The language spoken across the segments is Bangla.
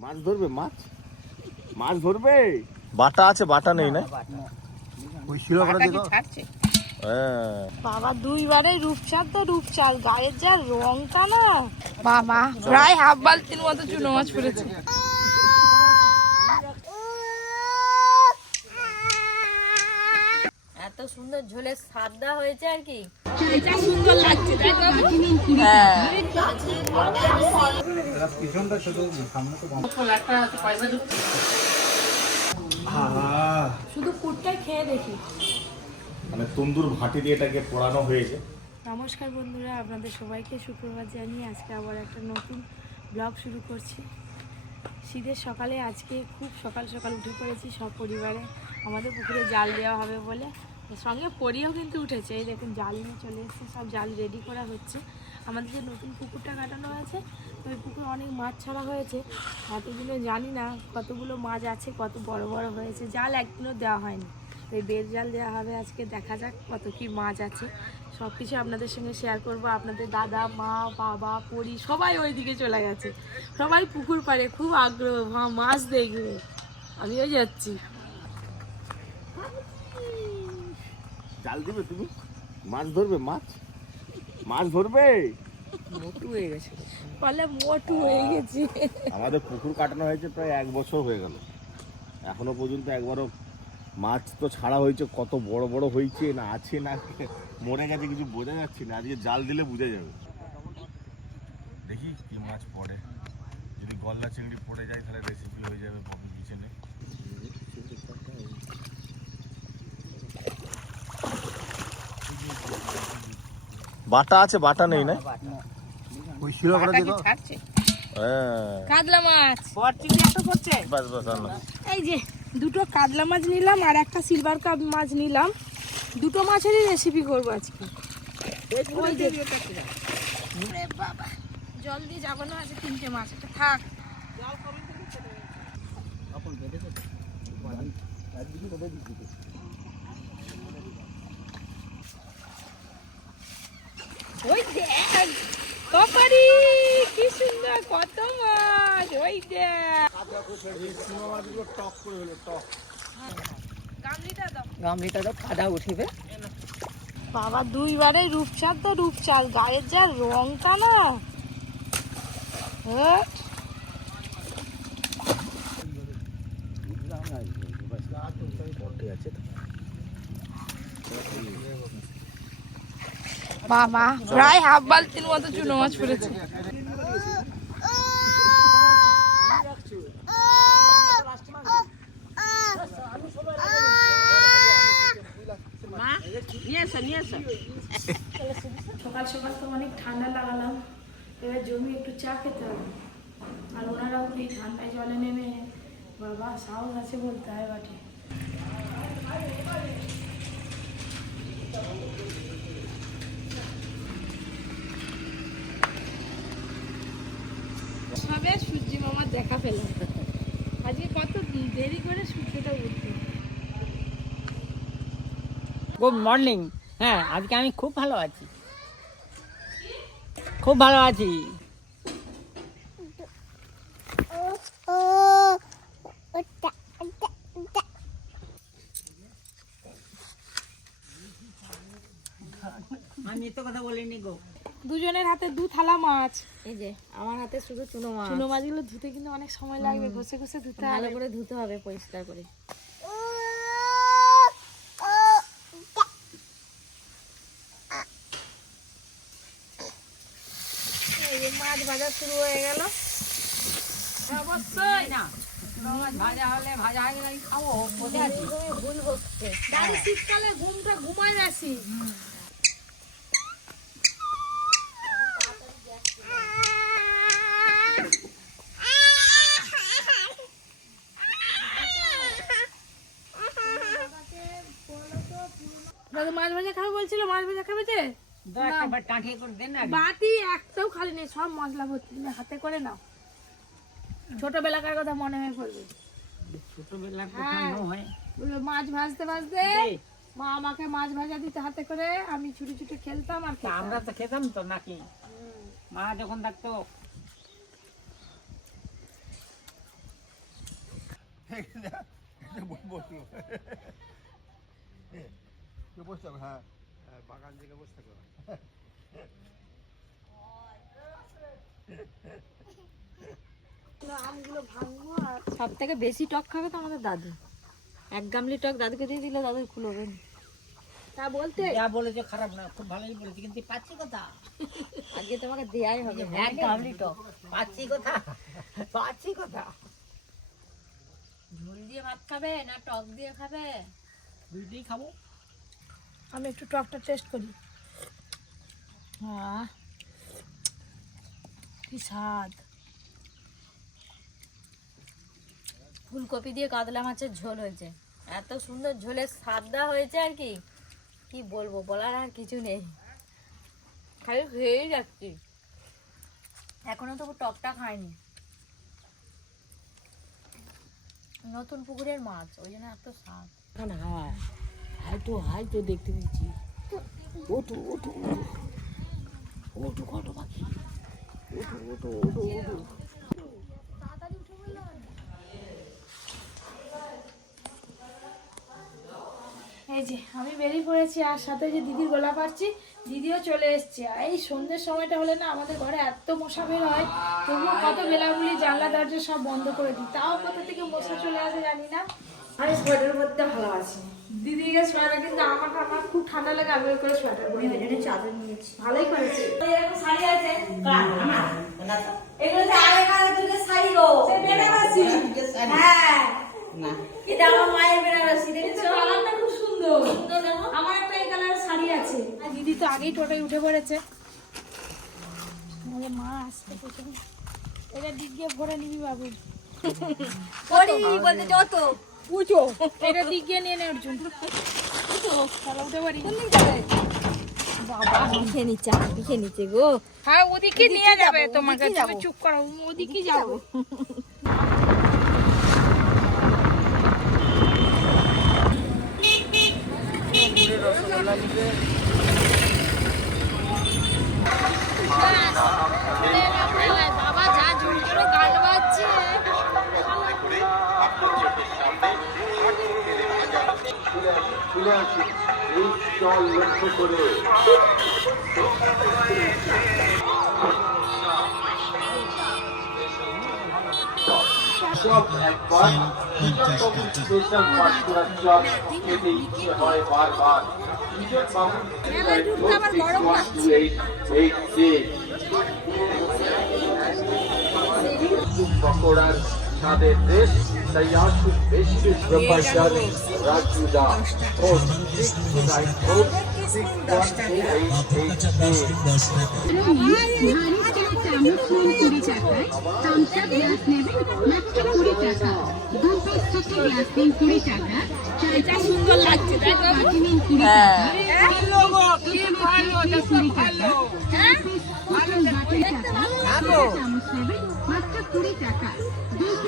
মাছ ধরবে মাছ? মাছ ধরবে? বাটা আছে বাটা নেই না? ওই শিলো করে দিও। হ্যাঁ। বাবা দুইবারে রূপচাঁদ তো রূপচাঁদ গায়ের যা রংটা না। বাবা প্রায় হাফ বালতির মতো চুনো মাছ পড়েছে। সুন্দর ঝোলের সাদা হয়েছে আর কি। এটা সুন্দর লাগছে তাই তো? হ্যাঁ। শুধু পুরটাই খেয়ে দেখি। মানে তন্দুর ভাটি দিয়ে এটাকে পোড়ানো হয়েছে। নমস্কার বন্ধুরা আপনাদের সবাইকে শুক্রবার জানিয়ে আজকে আবার একটা নতুন ব্লগ শুরু করছি। শীতের সকালে আজকে খুব সকাল সকাল উঠে পড়েছি সব পরিবারে আমাদের পুকুরে জাল দেওয়া হবে বলে। সঙ্গে পরিও কিন্তু উঠেছে। এই দেখুন, জাল নিয়ে চলে এসেছে, সব জাল রেডি করা হচ্ছে। আমাদের যে নতুন পুকুরটা কাটানো তো ওই পুকুরে অনেক মাছ ছাড়া হয়েছে। এতদিনও জানি না কতগুলো মাছ আছে, কত বড় বড় হয়েছে। জাল একদিনও দেওয়া হয়নি। এই বের জাল দেওয়া হবে আজকে, দেখা যাক কত কি মাছ আছে। সব কিছু আপনাদের সঙ্গে শেয়ার করব। আপনাদের দাদা, মা, বাবা, পরি, সবাই ওই দিকে চলে গেছে। সবাই পুকুর পাড়ে খুব আগ্রহ মাছ দেখবে। আমিও যাচ্ছি। জাল দিবে তুমি? মাছ ধরবে মাছ? মাছ ধরবে? বলে মোটু হয়ে গেছি। আমাদের পুকুর কাটানো হয়েছে প্রায় এক বছর হয়ে গেল। এখনও পর্যন্ত একবারও মাছ তো ছাড়া হয়েছে কত বড় বড় হয়েছে না আছে না মরে গেছে কিছু বোঝা যাচ্ছে না। আজকে জাল দিলে বোঝা যাবে। দেখি কি মাছ পড়ে। যদি গলদা চিংড়ি পড়ে যায় তাহলে রেসিপি হয়ে যাবে পপি কিচেনে বাটা আছে বাটা নেই না? ওই শিলো করে দিও হ্যাঁ। কাতলা মাছ। বাস বাস এই যে দুটো কাতলা মাছ নিলাম আর একটা সিলভার কাপ মাছ নিলাম। দুটো মাছেরই রেসিপি করব আজকে। ওই যে। বাবা জল দিয়ে যাব না আছে তিনটে মাছ থাক। ওই দেখ কপারি কি সুন্দর কত মাছ ওই দেখ। গামলিটা দাও গামলিটা তো কাদা উঠিবে। বাবা দুইবারে রূপচাঁদ তো রূপচাঁদ গায়ের যা রংটা না হ্যাঁ। বাবা প্রায় হাফ বালতির মতো চুনো মাছ পড়েছে। সকাল সকাল তো অনেক ঠান্ডা লাগালাম। এবার জমি একটু চা খেতে হবে। আর ওনারাও এই ঠান্ডায় জলে নেমে বাবা সাহস আছে বলতে হয় বাটে। দেখা পেলাম। আজকে কত দেরি করে সূর্যটা উঠবে গুড মর্নিং হ্যাঁ আজকে আমি খুব ভালো আছি। খুব ভালো আছি। আমি তো কথা বলিনি গো। দুজনের হাতে দু থালা মাছ। এই যে আমার হাতে শুধু চুনো মাছ। চুনো মাছগুলো ধুতে কিন্তু অনেক সময় লাগবে ঘষে ঘষে ধুতে ভালো করে ধুতে হবে পরিষ্কার করে। মাছ ভাজা শুরু হয়ে গেল। অবশ্যই। না ভাজা হলে ভাজা হয়ে গেলে খাব। শীতকালে ঘুমটা ঘুমায় আসি দাদা মাছ ভাজা খাবে বলছিল মাছ ভাজা খাবে যে একটা করে দেন না বাটি একটাও খালি নেই সব মশলা ভর্তি। তুমি হাতে করে নাও। ছোটবেলাকার কথা মনে হয়ে পড়বে হ্যাঁ। বলল মাছ ভাজতে ভাজতে? মা আমাকে মাছ ভাজা দিতে হাতে করে আমি ছুটে ছুটে খেলতাম আর আমরা তো খেতাম তো নাকি? মা যখন থাকতো। বসতে হ্যাঁ। বাগান থেকে বসতে হবে আমগুলো ভাঙবো আর সব থেকে বেশি টক খাবে তো আমাদের দাদু। এক গামলি টক দাদুকে দিয়ে দিলে দাদু খুলবে। তা বলতে যা বলেছে খারাপ না খুব ভালোই বলেছে কিন্তু পাচ্ছি কথা? আজকে তোমাকে দেয়াই হবে। এক গামলি টক পাচ্ছি কথা? পাচ্ছি কথা? ঝোল দিয়ে ভাত খাবে না টক দিয়ে খাবে? দুইটাই খাব। আমি একটু টকটা টেস্ট করি। আহ, কি স্বাদ? ফুলকপি দিয়ে কাতলা মাছের ঝোল হয়েছে। এত সুন্দর ঝোলের স্বাদটা হয়েছে আর কি। কি বলব, বলার আর কিছু নেই। খালি খেয়েই যাচ্ছি। এখনও তবু টকটা খাইনি। নতুন পুকুরের মাছ, ওই জন্য এত স্বাদ। না হাই হাই তো হাই তো দেখতে পেয়েছি। ওঠো ওঠো ওঠো। ওঠো কটো পাখি। এই যে, আমি বেরিয়ে পড়েছি আর সাথে যে দিদির গোলা পাচ্ছি দিদিও চলে এসছে। এই সন্ধ্যের সময়টা হলে না আমাদের ঘরে এত মশা বের হয়, তবুও কত বেলাগুলি জানলা, দরজা সব বন্ধ করে দিই। তাও কোথা থেকে মশা চলে আসে জানি না। আমি সোয়েটার পরতে ভালোবাসি দিদিকে সোয়েটার কিন্তু আমার আমার খুব ঠান্ডা লাগে আমি ওই করে সোয়েটার পরি। চাদর নিয়েছি। ভালোই করেছি। এরকম শাড়ি আছে? এগুলো যে শাড়ি গো। সে বেনারসি হ্যাঁ। এটা আমার মায়ের বেনারসি দেখেছ? কালারটা খুব সুন্দর। আমার একটা এই কালারের শাড়ি আছে। আর দিদি তো আগেই টোটোয় উঠে পড়েছে। মা আসতে পেছনে এটা দিক দিয়ে ভরে নিবি বাবু। পড়ি বলতে যত। উঠো এটা দিকে নিয়ে নে অর্জুন। উঠো তাহলে উঠে পারি। বাবা গো। হ্যাঁ ওদিকে নিয়ে যাবে তোমাকে তুমি চুপ করো ওদিকে যাব। সব একবার নিকটতম স্পেশাল পাঁশকুড়ার চপ খেতে ইচ্ছে হয় বারবার। নিজের বাবুর পকোড়ার স্বাদের দেশ তাই আসুন বেশি বেশি প্রোপাইটার রাজু দা phone six nine four six one two eight eight কুড়ি মাত্র কুড়ি টাকা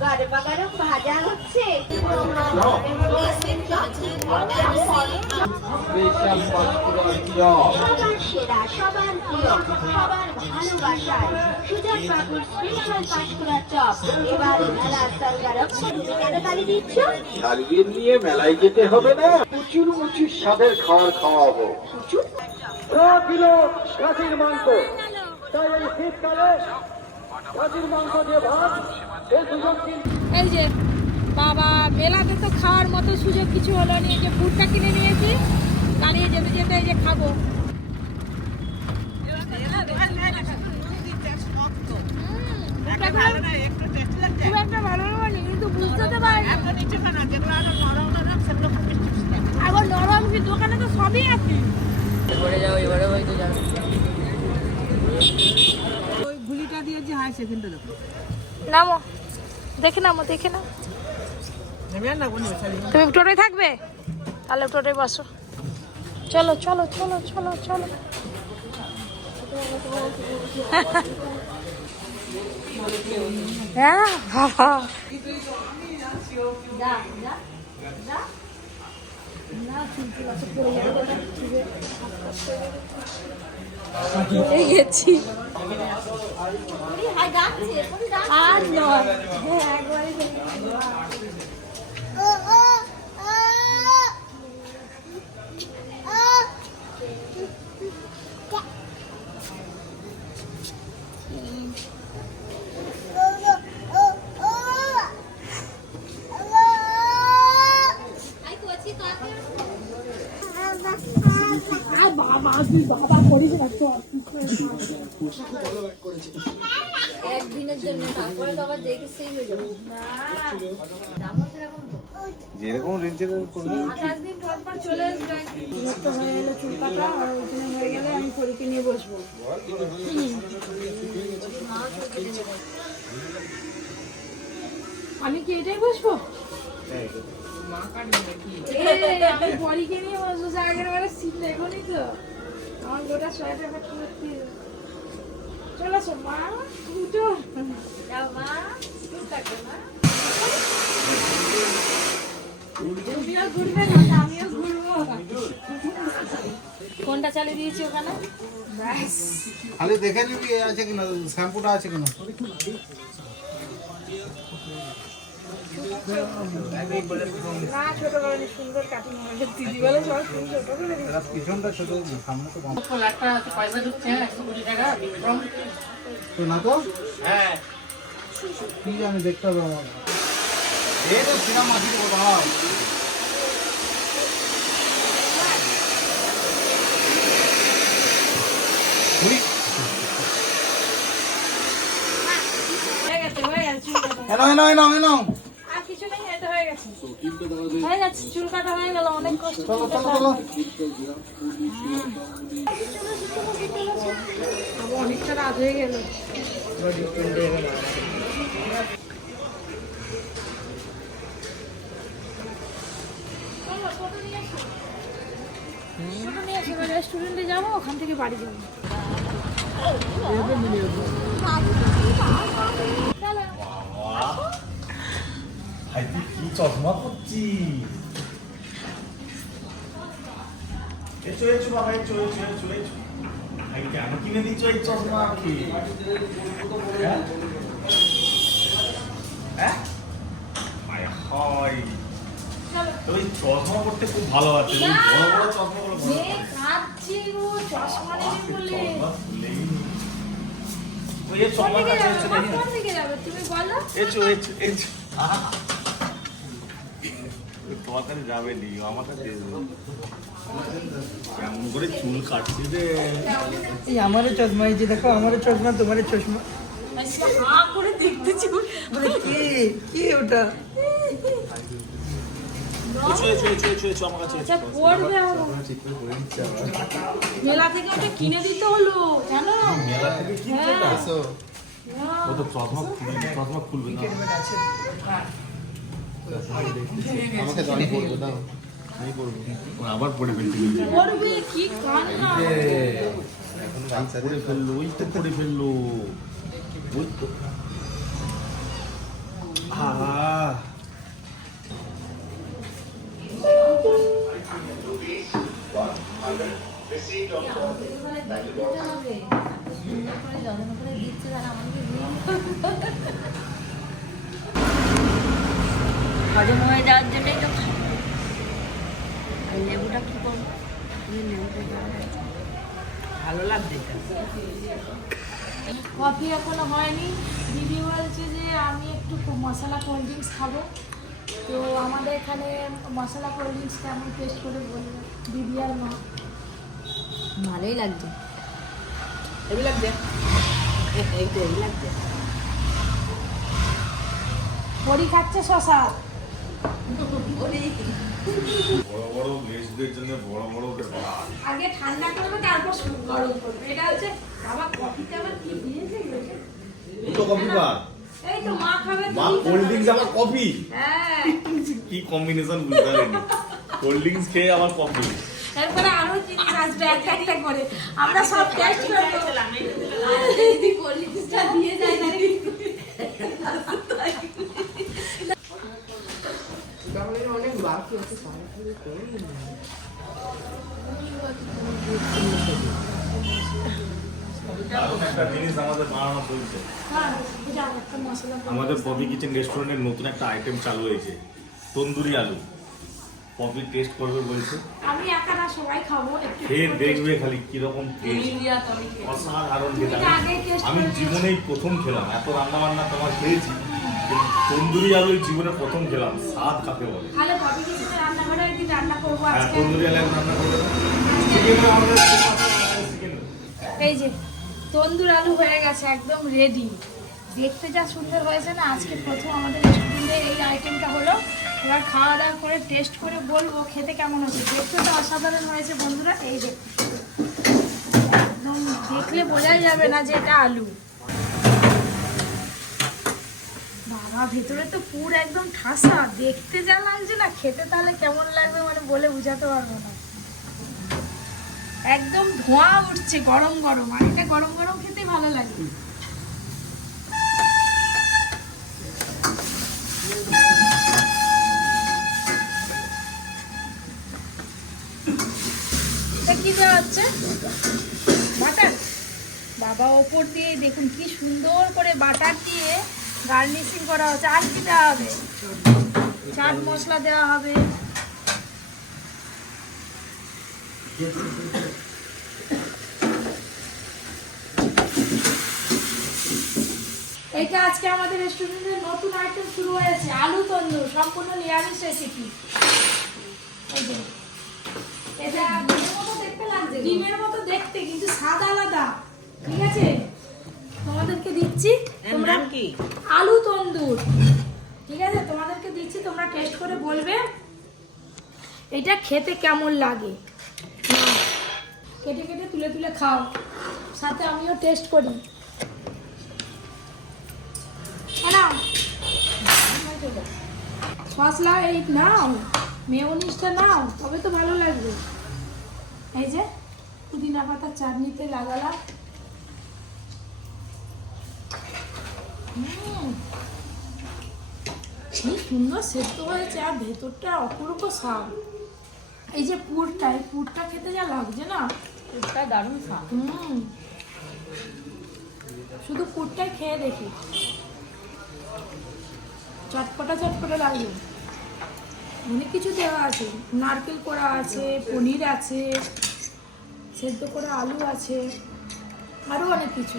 গরমা গরম ভাজা হচ্ছে। স্পেশাল পাঁশকুড়ার চপ সবার সেরা সবার প্রিয় সবার ভালোবাসায়। সুজান বাবুর স্পেশাল পাঁশকুড়া চপ। এবার মেলার সরগরম কেন তালি দিচ্ছ? শালগির নিয়ে মেলায় যেতে হবে না। প্রচুর প্রচুর স্বাদের খাবার খাওয়াবো। কিলো খাসির মাংস। তাই এই শীতকালে এই যে বাবা মেলাতে তো খাওয়ার মতো সুযোগ কিছু হলো না এই যে ফুডটা কিনে নিয়েছি দাঁড়িয়ে যেতে যেতে এই যে খাব। খুব একটা ভালো লাগেনি কিন্তু বুঝতে তো পারিনি। এখন নরম কি? দোকানে তো সবই আছে নামো। দেখে নামো দেখে নাও। তুমি টোটোয় থাকবে? তাহলে টোটোয় বসো। চলো চলো চলো চলো চলো। হ্যাঁ না চুলটি গাছে আর নয় হ্যাঁ একদিনের জন্য তারপরে তো আবার দেখে সেই হয়ে যাবে। যেরকম রেঞ্জের আঠাশ দিন পর পর চলে আসবে বিরক্ত হয়ে এলো চুল কাটা আর ওই জন্য হয়ে গেলে আমি পরীকে নিয়ে বসবো। আমি কি এটাই বসবো? আমি পরীকে নিয়ে বসবো আগের বারে সিট দেখোনি তো। আমার গোটা সোয়েটার চলে আসো মা উঠো যাও মা চুপ থাকবে মা তুমিও ঘুরবে না আমিও ঘুরবো ফোনটা চালিয়ে দিয়েছি ওখানে ব্যাস খালি দেখে নিবি আছে কিনা শ্যাম্পুটা আছে কিনা কি জানি দেখতে হবে আমার। এই তো সিনেমা হয়ে। হয়ে হয়ে গেছে হয়ে গেছে চুল কাটা হয়ে গেল অনেক কষ্ট চলো চুল চলো। চলো অনেকটা রাত হয়ে গেল রেস্টুরেন্টে যাব ওখান থেকে বাড়ি যাব ভাই তুই কি চশমা করছিস এসো এসো বাবা এসো এসো এসো এসো ভাই কেন কিনে দিচ্ছ এই চশমা কি হ্যাঁ হ্যাঁ তো চশমা করতে খুব ভালো আছে বড় বড় চশমাগুলো চশমা নেই বলে চশমা খুলেই তোমার কাছে যাবে নি আমার কাছে কেমন করে চুল কাটছি রে। এই আমারও চশমা এই যে দেখো আমারও চশমা তোমারও চশমা। হা করে দেখতেছি বলে কে কে ওটা? এসো এসো এসো এসো এসো আমার কাছে এসো। পড়বে আবার। মেলা থেকে ওটা কিনে দিতে হলো জানো মেলা থেকে কি। ও তো চশমা খুলবে চশমা খুলবে না। আমাকে জয়েন করবে দাও। ও আবার পড়ে ফেলছি পড়বে কি কান্না। পড়ে ফেলল ওই তো পড়ে ফেলল। ওই তো। আহ। হজম হয়ে যাওয়ার জন্যই তো খাব আর লেবুটা কি করব? লেবুটা ভালো লাগছে কফি এখনও হয়নি। দিদি বলছে যে আমি একটু মশলা কোল্ড ড্রিঙ্কস খাব। তো আমাদের এখানে মশলা কোল্ড ড্রিঙ্কস কেমন টেস্ট করে বলবে? দিদি আর মা। ভালোই লাগছে। হেভি লাগছে? এই তো হেভি লাগছে। বড়ি খাচ্ছে শশা বড় বড় গেস্টদের জন্য বড় বড় আগে ঠান্ডা করবে তারপর গরম করবে। এটা হচ্ছে বাবা কফিতে আবার কি দিয়েছে এগুলোকে? কফি বার এই তো মা খাবে মা কোল্ড ড্রিঙ্কস আবার কফি? হ্যাঁ। কি কম্বিনেশন বুঝতে পারিনি। কোল্ড ড্রিঙ্কস খেয়ে আবার কফি। তারপরে আরও জিনিস আসবে একটা একটা করে। আমরা সব টেস্ট করব। যদি কোল্ড ড্রিঙ্কসটা দিয়ে যায় অনেক দারুণ একটা জিনিস আমাদের পপি কিচেন রেস্টুরেন্টের নতুন একটা আইটেম চালু হয়েছে তন্দুরি আলু। পপি টেস্ট করবে বলছে। আমি একা না সবাই খাব খেয়ে দেখবে খালি কীরকম টেস্ট অসাধারণ খেতে। আমি জীবনেই প্রথম খেলাম এত রান্না বান্না তোমার খেয়েছি। তন্দুরি আলু জীবনে প্রথম খেলাম স্বাদ কাকে বলে? তাহলে ভাবি কিছু রান্নাঘরে? একদিন রান্না করব হ্যাঁ আজকে? তন্দুরি আলু রান্না করবে। চিকেন আমাদের চিকেন এই যে তন্দুর আলু হয়ে গেছে একদম রেডি দেখতে যা সুন্দর হয়েছে না আজকে প্রথম আমাদের রেস্টুরেন্টে এই আইটেমটা হলো। এবার খাওয়া দাওয়া করে টেস্ট করে বলব খেতে কেমন হয়েছে। দেখতে তো অসাধারণ হয়েছে বন্ধুরা এই দেখুন একদম দেখলে বোঝাই যাবে না যে এটা আলু। বাবা, ভেতরে তো পুর একদম ঠাসা। দেখতে যা লাগছে না, খেতে তাহলে কেমন লাগবে মানে বলে বোঝাতে পারব না। একদম ধোঁয়া উঠছে গরম গরম, আর এটা গরম গরম খেতে ভালো লাগে। কি দেওয়া হচ্ছে? বাটার? বাবা, ওপর দিয়ে দেখুন কি সুন্দর করে বাটার দিয়ে গার্নিশিং করা হচ্ছে। আর কি দেওয়া হবে? চাট মশলা দেওয়া হবে। এটা আজকে আমাদের রেস্টুরেন্টের নতুন আইটেম শুরু হয়েছে। আলু তন্দুর সম্পূর্ণ নিরামিষ রেসিপি এটা ডিমের মতো দেখতে লাগছে ডিমের মতো দেখতে কিন্তু স্বাদ আলাদা। ঠিক আছে? তোমাদেরকে দিচ্ছি তোমরা কি? আলু তন্দুর। ঠিক আছে? তোমাদেরকে দিচ্ছি তোমরা টেস্ট করে বলবে এটা খেতে কেমন লাগে। কেটে কেটে তুলে তুলে খাও। সাথে আমিও টেস্ট করি। নাও। সসলা এই নাও মেয়নিসটা নাও তবে তো ভালো লাগবে। এই যে পুদিনা পাতা চাটনিতে লাগালাম। কি সুন্দর সেদ্ধ হয়েছে আর ভেতরটা অপূর্ব স্বাদ। এই যে পুরটা এই পুরটা খেতে যা লাগছে না। পুরটা দারুণ স্বাদ। হুম শুধু পুরটাই খেয়ে দেখি। চটপটা চটপটা লাগবে অনেক কিছু দেওয়া আছে। নারকেল করা আছে পনির আছে সেদ্ধ করা আলু আছে আরও অনেক কিছু।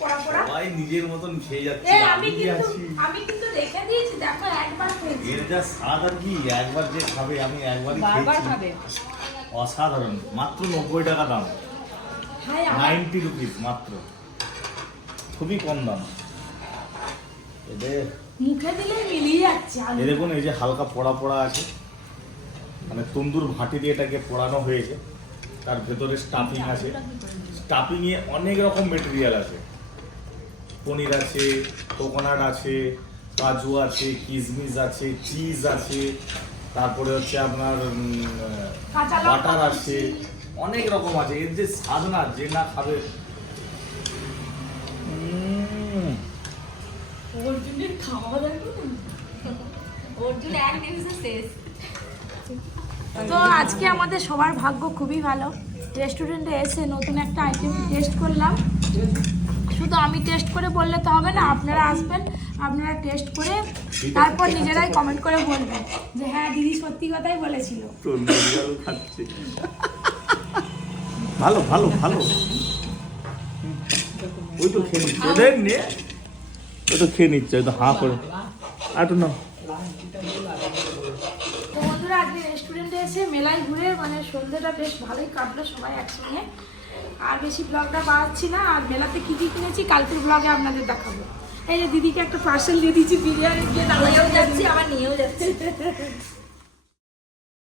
পড়া পড়া। সবাই নিজের মতন খেয়ে যাচ্ছে এ আমি কিন্তু আমি কিন্তু রেখে দিয়েছি দেখো একবার খেয়েছি। এর যা স্বাদ আর কি একবার যে খাবে আমি একবারই বারবার খেয়েছি খাবে? অসাধারণ মাত্র নব্বই টাকা দাম। নাইনটি রুপিস মাত্র। খুবই কম দাম। এদের মুখে দিলে মিলিয়ে যাচ্ছে আলু এ দেখুন এই যে হালকা পোড়া পোড়া আছে। মানে তন্দুর ভাটি দিয়ে এটাকে পোড়ানো হয়েছে। তার ভেতরে স্টাফিং আছে। স্টাফিং এ অনেক রকম মেটেরিয়াল আছে। পনির আছে কোকোনাট আছে কাজু আছে কিশমিশ আছে চিজ আছে তারপরে হচ্ছে আপনার বাটার আছে অনেক রকম আছে। এর যে স্বাদ না যে না খাবে। অর্জুনের খাওয়া দেখুন অর্জুন এক নিমিষে শেষ। তো আজকে আমাদের সবার ভাগ্য খুবই ভালো। রেস্টুরেন্টে এসে নতুন একটা আইটেম টেস্ট করলাম। শুধু আমি টেস্ট করে বললে তো হবে না আপনারা আসবেন আপনারা টেস্ট করে তারপর নিজেরাই কমেন্ট করে বলবেন যে হ্যাঁ দিদি সত্যি কথাই বলেছিল। ভালো ভালো ভালো। ওই তো খেয়ে নিচ্ছে। ওদের নিয়ে? ওই তো খেয়ে নিচ্ছে ওই তো হাঁ করে। আর না তো বন্ধুরা আজকে রেস্টুরেন্টে এসে মেলায় ঘুরে মানে সন্ধ্যেটা বেশ ভালোই কাটলো সবাই একসঙ্গে। আর বেশি ব্লগটা বাড়াচ্ছি না আর মেলাতে কী কী কিনেছি কালকের ব্লগে আপনাদের দেখাবো। এই যে দিদিকে একটা পার্সেল দিয়ে দিচ্ছি বিরিয়ানি দিয়ে নিয়েও যাচ্ছি আবার নিয়েও যাচ্ছি।